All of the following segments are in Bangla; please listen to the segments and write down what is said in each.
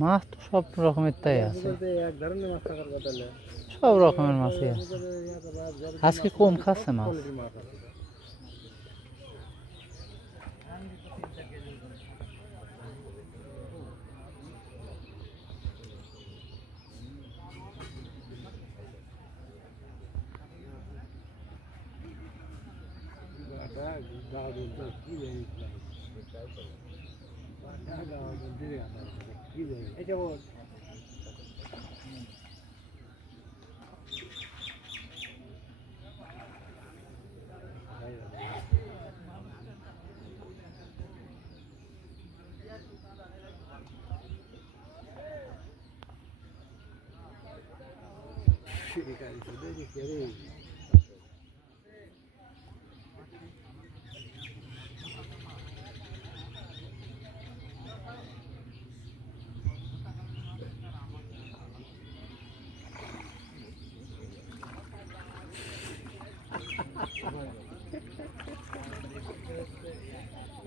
মাছ তো সব রকমের তাই আছে, সব রকমের মাছই আছে। আজকে কম খাচ্ছে মাছ।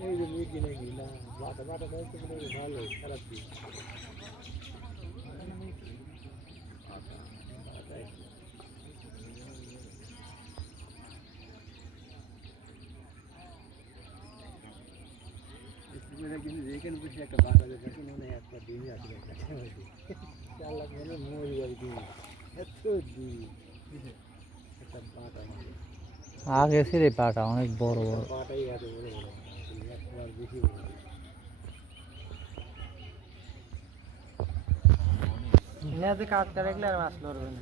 এই যে মুই কিনে গেলাম বাটা বাটা বলতে ভালো খারাপ কি কিন্তু যেখানে বসে একটা বাটা দেখে মনে হয় একটা দিনই আসলে চার লাখ মানে মই বাড়ি দিন এত দিন একটা বাটা মানে আগে ছিল এই পাটা অনেক বড় বড়। বাটাই এত বড় বড় একবার বেশি বড় কাটতে রাখলে আর মাছ ধরবে না।